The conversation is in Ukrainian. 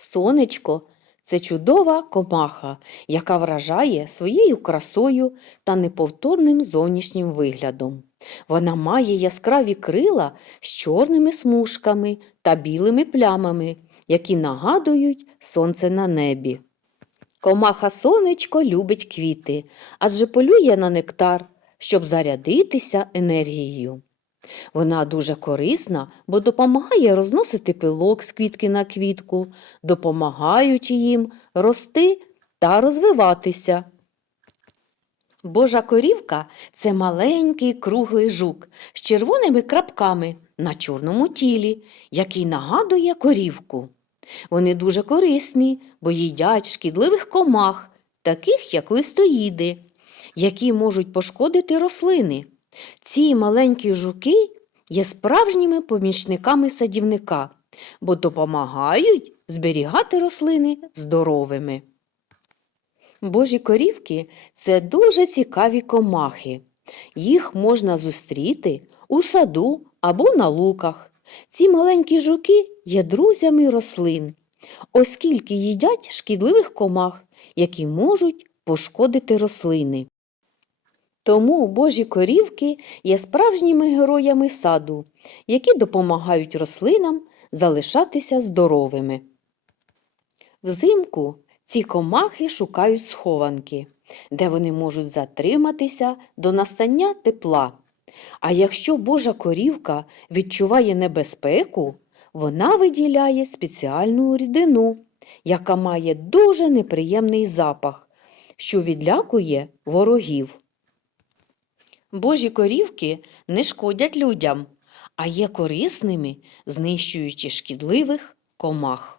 Сонечко це чудова комаха, яка вражає своєю красою та неповторним зовнішнім виглядом. Вона має яскраві крила з чорними смужками та білими плямами, які нагадують сонце на небі. Комаха сонечко любить квіти, адже полює на нектар, щоб зарядитися енергією. Вона дуже корисна, бо допомагає розносити пилок з квітки на квітку, допомагаючи їм рости та розвиватися. Божа корівка це маленький круглий жук з червоними крапками на чорному тілі, який нагадує корівку. Вони дуже корисні, бо їдять шкідливих комах, таких як листоїди, які можуть пошкодити рослини. Ці маленькі жуки є справжніми помічниками садівника, бо допомагають зберігати рослини здоровими. Божі корівки це дуже цікаві комахи. Їх можна зустріти у саду або на луках. Ці маленькі жуки є друзями рослин, оскільки їдять шкідливих комах, які можуть пошкодити рослини. Тому божі корівки є справжніми героями саду, які допомагають рослинам залишатися здоровими. Взимку ці комахи шукають схованки, де вони можуть затриматися до настання тепла. А якщо божа корівка відчуває небезпеку, вона виділяє спеціальну рідину, яка має дуже неприємний запах, що відлякує ворогів. Божі корівки не шкодять людям, а є корисними, знищуючи шкідливих комах.